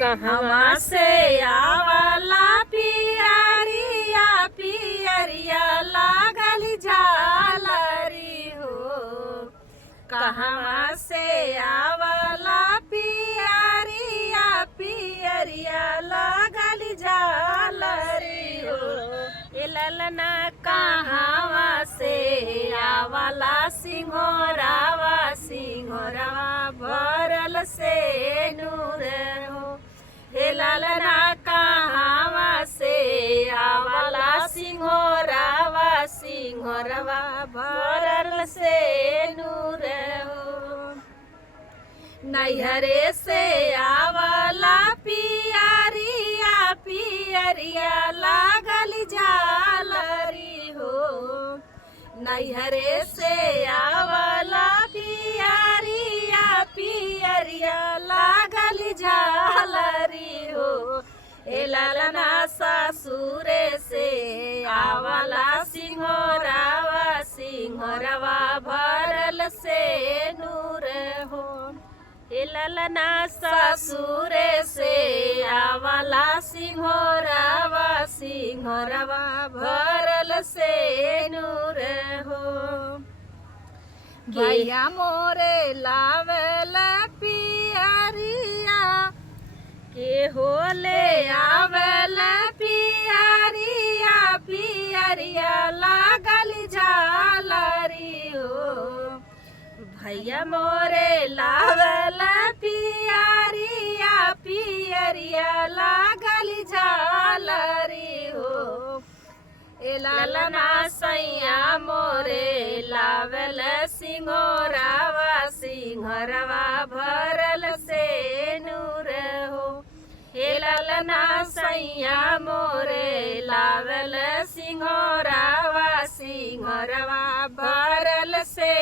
कहवा से आवला पियरिया पियरिया लागल झालरी हो। कहवा से आवला पियरिया पियरिया लागल झालरी हो। ए ललना कहवा से आवला सिंघोरावा सिंघोरावा भरल से नूर हो। हे ललना कहवा से आवला सिंघोरावा सिंघोरावा भरल से नूर हो। नैहरे से आवला पियरिया पियरिया लागल झालरी हो। नैहरे से आवला पियरिया पियरिया लागल झालरी हो। ए ललना ससुरे से आवला सिंघोरावा सिंघोरावा भरल से नूर हो। ए ललना ससुरे से आवला सिंघोरावा सिंघोरावा भरल से नूर हो। भैया मोरे लावेल पियरिया के होले आवेल पियरिया पियरिया लागल झालरी हो। भैया मोरे लावेल पियरिया पियरिया लागल झालरी हो। ए ललना सैया मोरे लावेल सिंघोरावा सिंघोरावा भरल से नूर हो। हे ललना सैया मोरे लावेल सिंघोरावा सिंघोरावा भरल से